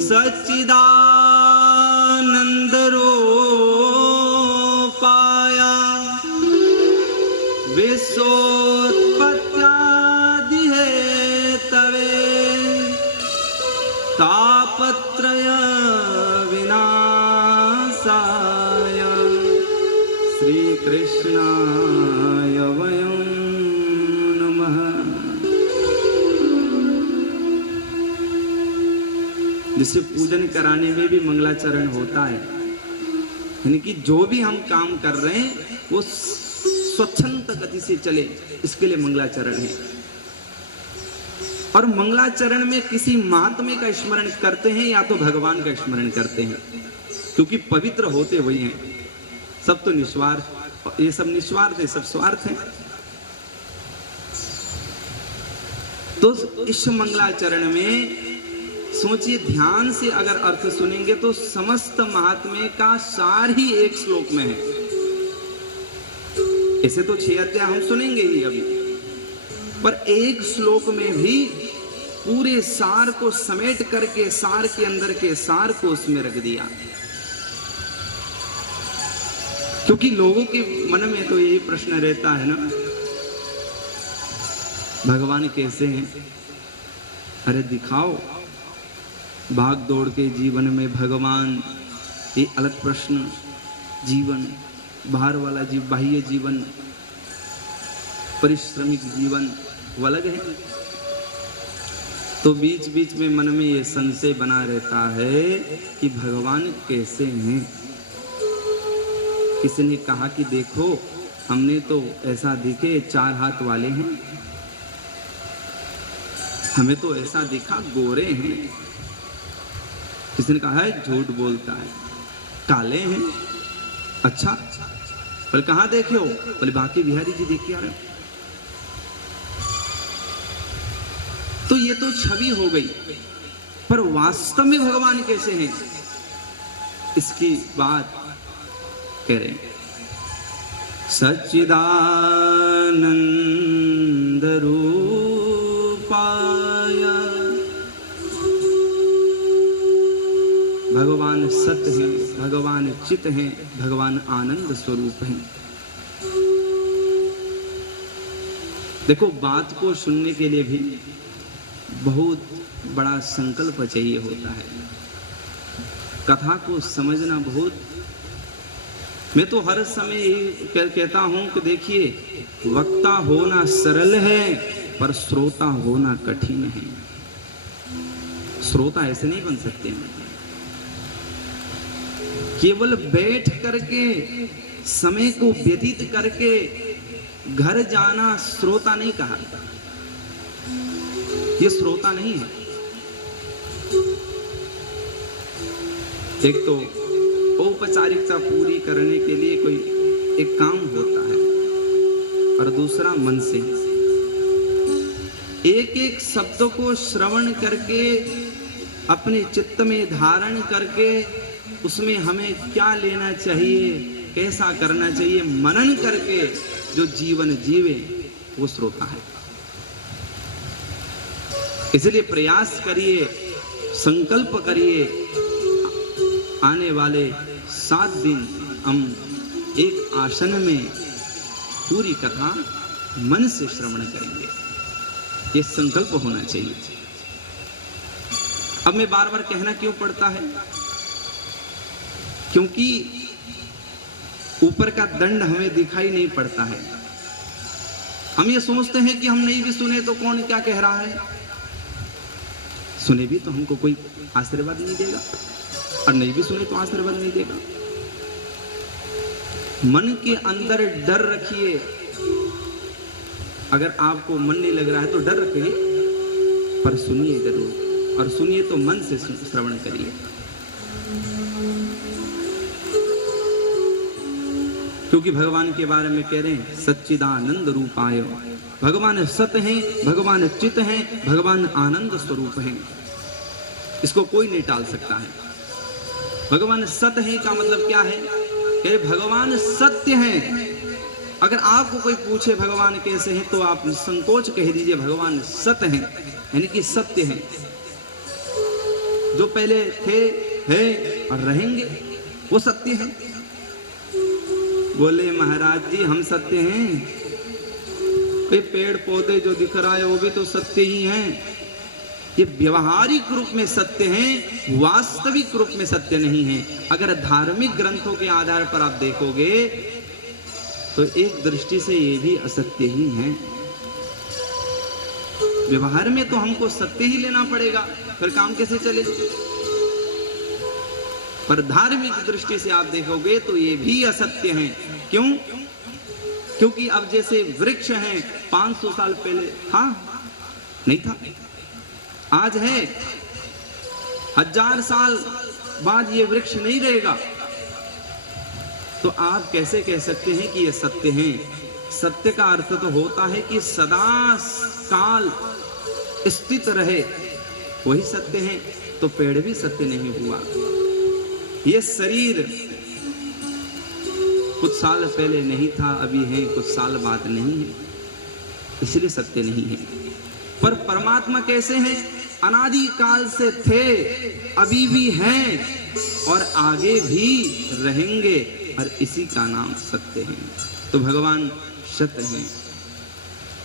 सच्चिदानंद रूपाय विश्वोत्पत्त्यादि Hathaway तापत्रय विनाशाय श्री कृष्णाय वयं नमः। जिसे पूजन कराने में भी मंगलाचरण होता है, यानी कि जो भी हम काम कर रहे हैं वो स्वच्छंद गति से चले, इसके लिए मंगलाचरण है। और मंगलाचरण में किसी महात्मे का स्मरण करते हैं या तो भगवान का स्मरण करते हैं, क्योंकि पवित्र होते वही हैं। सब तो निस्वार्थ, ये सब निस्वार्थ है, सब स्वार्थ है। तो इस मंगलाचरण में सोचिए, ध्यान से अगर अर्थ सुनेंगे तो समस्त महात्म्य का सार ही एक श्लोक में है। ऐसे तो 6 अध्याय हम सुनेंगे ही अभी, पर एक श्लोक में भी पूरे सार को समेट करके सार के अंदर के सार को उसमें रख दिया। क्योंकि लोगों के मन में तो यही प्रश्न रहता है ना, भगवान कैसे हैं? अरे दिखाओ। भाग दौड़ के जीवन में भगवान, ये अलग प्रश्न। जीवन बाहर वाला बाह्य जीवन, परिश्रमिक जीवन वो अलग है। तो बीच बीच में मन में ये संशय बना रहता है कि भगवान कैसे हैं। किसी ने कहा कि देखो, हमने तो ऐसा दिखे 4 हाथ वाले हैं, हमें तो ऐसा दिखा गोरे हैं। किसी ने कहा है झूठ बोलता है, काले हैं। अच्छा, पर कहाँ देखे हो? बोले बाकी बिहारी जी देख के आ रहे। तो ये तो छवि हो गई, पर वास्तव में भगवान कैसे हैं इसकी बात कह रहे हैं। सच्चिदानंद रूपाय, भगवान सत्य हैं, भगवान चित हैं, भगवान आनंद स्वरूप हैं। देखो, बात को सुनने के लिए भी बहुत बड़ा संकल्प चाहिए होता है। कथा को समझना बहुत, मैं तो हर समय यही कहता हूं कि देखिए, वक्ता होना सरल है पर श्रोता होना कठिन है। श्रोता ऐसे नहीं बन सकते हैं। केवल बैठ करके समय को व्यतीत करके घर जाना श्रोता नहीं कहा। ये श्रोता नहीं है। एक तो औपचारिकता पूरी करने के लिए कोई एक काम होता है, और दूसरा मन से एक एक शब्द को श्रवण करके अपने चित्त में धारण करके उसमें हमें क्या लेना चाहिए, कैसा करना चाहिए, मनन करके जो जीवन जीवे वो श्रोता है। इसलिए प्रयास करिए, संकल्प करिए, आने वाले 7 दिन हम एक आसन में पूरी कथा मन से श्रवण करेंगे। ये संकल्प होना चाहिए। अब मैं बार बार कहना क्यों पड़ता है? क्योंकि ऊपर का दंड हमें दिखाई नहीं पड़ता है। हम ये सोचते हैं कि हम नहीं भी सुने तो कौन क्या कह रहा है। सुने भी तो हमको कोई आशीर्वाद नहीं देगा, और नहीं भी सुने तो आशीर्वाद नहीं देगा। मन के अंदर डर रखिए। अगर आपको मन नहीं लग रहा है तो डर रखिए, पर सुनिए जरूर, और सुनिए तो मन से श्रवण करिए। क्योंकि भगवान के बारे में कह रहे हैं सच्चिदानंद रूपाय। भगवान सत्य हैं, भगवान चित हैं, भगवान आनंद स्वरूप हैं। इसको कोई नहीं टाल सकता है। भगवान सत्य है का मतलब क्या है? कि भगवान सत्य हैं। अगर आपको कोई पूछे भगवान कैसे हैं तो आप संकोच कह दीजिए भगवान सत्य हैं, यानी कि सत्य हैं। जो पहले थे, हैं और रहेंगे, वो सत्य है। बोले महाराज जी हम सत्य हैं, ये पेड़ पौधे जो दिख रहा है वो भी तो सत्य ही हैं। ये व्यवहारिक रूप में सत्य हैं, वास्तविक रूप में सत्य नहीं है। अगर धार्मिक ग्रंथों के आधार पर आप देखोगे तो एक दृष्टि से ये भी असत्य ही है। व्यवहार में तो हमको सत्य ही लेना पड़ेगा, फिर काम कैसे चले। पर धार्मिक दृष्टि से आप देखोगे तो ये भी असत्य है। क्यों? क्योंकि अब जैसे वृक्ष हैं 500 साल पहले था नहीं था, आज है, 1000 साल बाद ये वृक्ष नहीं रहेगा। तो आप कैसे कह सकते हैं कि ये सत्य है? सत्य का अर्थ तो होता है कि सदा काल स्थित रहे, वही सत्य है। तो पेड़ भी सत्य नहीं हुआ। ये शरीर कुछ साल पहले नहीं था, अभी है, कुछ साल बाद नहीं है, इसलिए सत्य नहीं है। पर परमात्मा कैसे हैं? अनादि काल से थे, अभी भी हैं और आगे भी रहेंगे, और इसी का नाम सत्य है। तो भगवान सत्य हैं।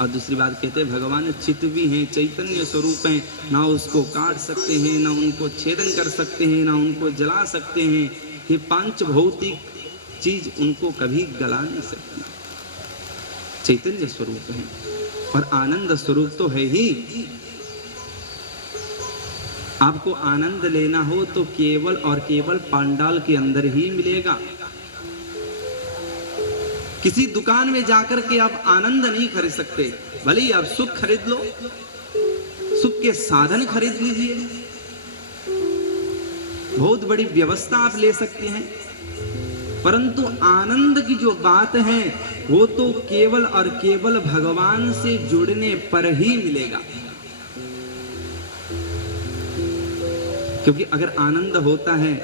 और दूसरी बात कहते हैं भगवान चित भी हैं, चैतन्य स्वरूप हैं, ना उसको काट सकते हैं, ना उनको छेदन कर सकते हैं, ना उनको जला सकते हैं। ये पांच भौतिक चीज उनको कभी गला नहीं सकती। चैतन्य स्वरूप है और आनंद स्वरूप तो है ही। आपको आनंद लेना हो तो केवल और केवल पंडाल के अंदर ही मिलेगा। किसी दुकान में जाकर के आप आनंद नहीं खरीद सकते। भले ही आप सुख खरीद लो, सुख के साधन खरीद लीजिए, बहुत बड़ी व्यवस्था आप ले सकते हैं, परंतु आनंद की जो बात है वो तो केवल और केवल भगवान से जुड़ने पर ही मिलेगा। क्योंकि अगर आनंद होता है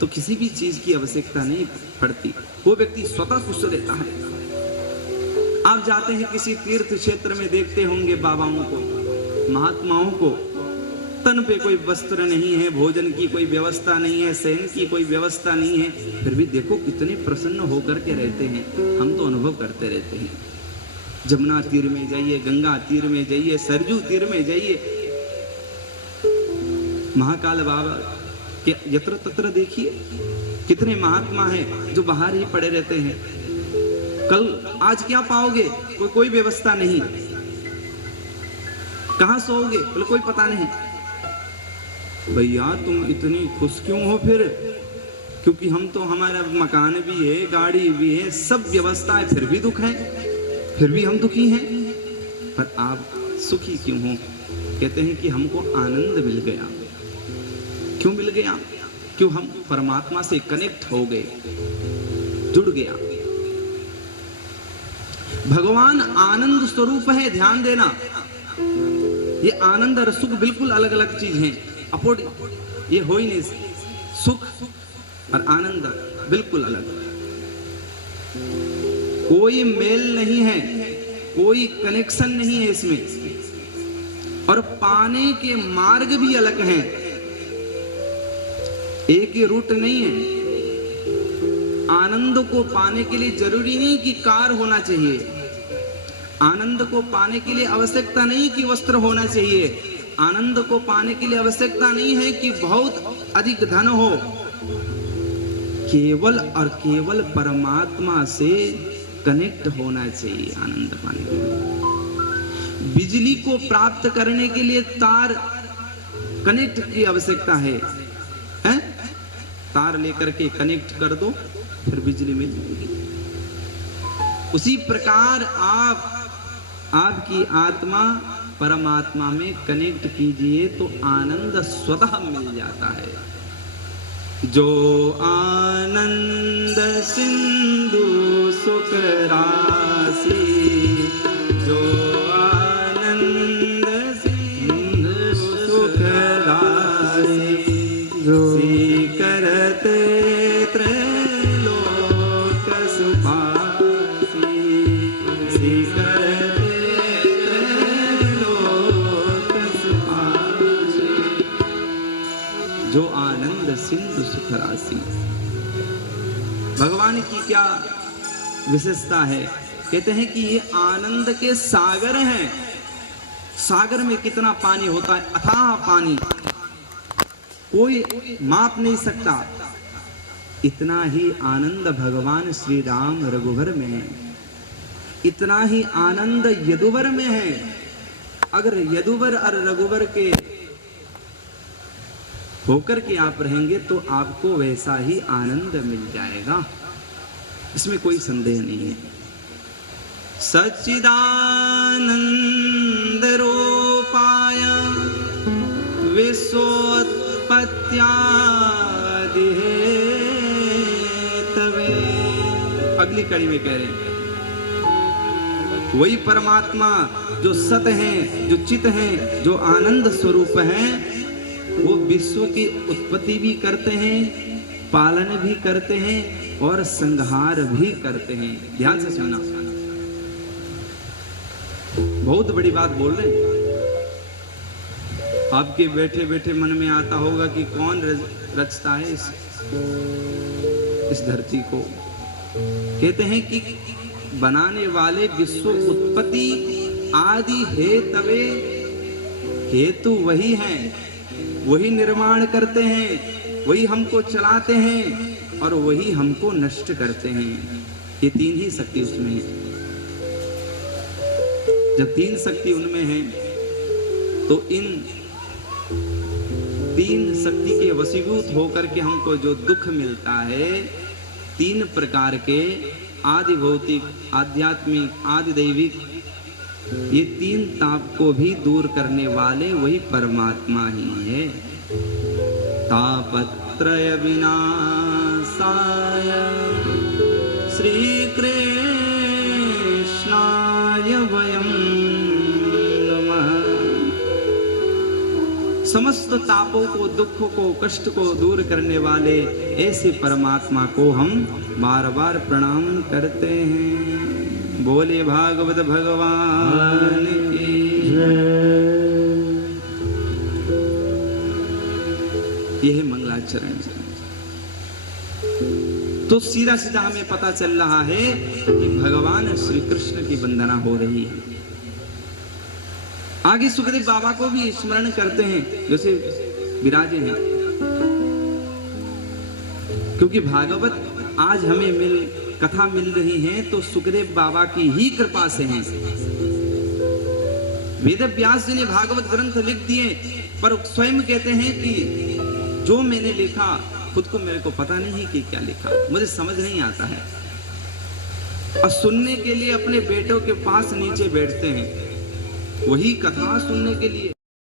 तो किसी भी चीज की आवश्यकता नहीं पड़ती, वो व्यक्ति स्वतः खुश रहता है। आप जाते हैं किसी तीर्थ क्षेत्र में, देखते होंगे बाबाओं को, महात्माओं को, तन पे कोई वस्त्र नहीं है, भोजन की कोई व्यवस्था नहीं है, शयन की कोई व्यवस्था नहीं है, फिर भी देखो कितने प्रसन्न होकर के रहते हैं। हम तो अनुभव करते रहते हैं। जमुना तीर में जाइए, गंगा तीर में जाइए, सरजू तीर में जाइए, महाकाल बाबा के यत्र तत्र देखिए, कितने महात्मा हैं जो बाहर ही पड़े रहते हैं। कल आज क्या पाओगे? कोई व्यवस्था नहीं। कहां सोओगे? बोले कोई पता नहीं। भैया तुम इतनी खुश क्यों हो फिर? क्योंकि हम तो, हमारा मकान भी है, गाड़ी भी है, सब व्यवस्था है, फिर भी दुख है, फिर भी हम दुखी हैं। पर आप सुखी क्यों हो? कहते हैं कि हमको आनंद मिल गया। क्यों मिल गया? क्यों? हम परमात्मा से कनेक्ट हो गए, जुड़ गया। भगवान आनंद स्वरूप है, ध्यान देना। ये आनंद और सुख बिल्कुल अलग अलग चीज हैं, अपोड ये हो ही नहीं। सुख और आनंद बिल्कुल अलग, कोई मेल नहीं है, कोई कनेक्शन नहीं है इसमें। और पाने के मार्ग भी अलग हैं, एक ही रूट नहीं है। आनंद को पाने के लिए जरूरी नहीं कि कार होना चाहिए, आनंद को पाने के लिए आवश्यकता नहीं कि वस्त्र होना चाहिए, आनंद को पाने के लिए आवश्यकता नहीं है कि बहुत अधिक धन हो। केवल और केवल परमात्मा से कनेक्ट होना चाहिए आनंद पाने के लिए। बिजली को प्राप्त करने के लिए तार कनेक्ट की आवश्यकता है? तार लेकर के कनेक्ट कर दो, फिर बिजली मिल जाएगी। उसी प्रकार आपकी आत्मा परमात्मा में कनेक्ट कीजिए तो आनंद स्वतः मिल जाता है। जो आनंद सिंधु सुख राशि, जो आनंद सिंधु सुख राशि, जो करते त्रैलोक सुपासी, करते त्रैलोक सुपासी। जो आनंद सिंधु सुख राशि। भगवान की क्या विशेषता है? कहते हैं कि ये आनंद के सागर हैं। सागर में कितना पानी होता है, अथाह पानी, कोई माप नहीं सकता। इतना ही आनंद भगवान श्री राम रघुवर में है, इतना ही आनंद यदुवर में है। अगर यदुवर और रघुवर के होकर के आप रहेंगे तो आपको वैसा ही आनंद मिल जाएगा, इसमें कोई संदेह नहीं है। सच्चिदानंद रूपाय विश्वोत्पत्त्यादि हेतवे। अगली कड़ी में कह रहे हैं वही परमात्मा जो सत हैं, जो चित हैं, जो आनंद स्वरूप हैं, वो विश्व की उत्पत्ति भी करते हैं, पालन भी करते हैं और संहार भी करते हैं। ध्यान से सुनना, बहुत बड़ी बात बोल रहे हैं। आपके बैठे बैठे मन में आता होगा कि कौन रचता है इस धरती को। कहते हैं कि बनाने वाले विश्व उत्पत्ति आदि हेतवे, हेतु वही हैं, वही निर्माण करते हैं, वही हमको चलाते हैं और वही हमको नष्ट करते हैं। ये तीन ही शक्ति उसमें है। जब तीन शक्ति उनमें है तो इन तीन शक्ति के वशीभूत होकर के हमको जो दुख मिलता है, तीन प्रकार के आदि भौतिक, आध्यात्मिक, आदि दैविक, ये तीन ताप को भी दूर करने वाले वही परमात्मा ही है। तापत्रय विनाशाय श्री कृष्णाय वयं नमः। समस्त तापों को, दुखों को, कष्ट को दूर करने वाले ऐसे परमात्मा को हम बार बार प्रणाम करते हैं। बोले भागवत भगवान की जय। यह है मंगलाचरण। तो सीधा सीधा हमें पता चल रहा है कि भगवान श्री कृष्ण की वंदना हो रही है। आगे सुखदेव बाबा को भी स्मरण करते हैं जैसे विराजे हैं, क्योंकि भागवत आज हमें कथा मिल रही है तो सुखदेव बाबा की ही कृपा से हैं। वेद व्यास जी ने भागवत ग्रंथ लिख दिए, पर स्वयं कहते हैं कि जो मैंने लिखा खुद को मेरे को पता नहीं कि क्या लिखा, मुझे समझ नहीं आता है। और सुनने के लिए अपने बेटों के पास नीचे बैठते हैं, वही कथा सुनने के लिए।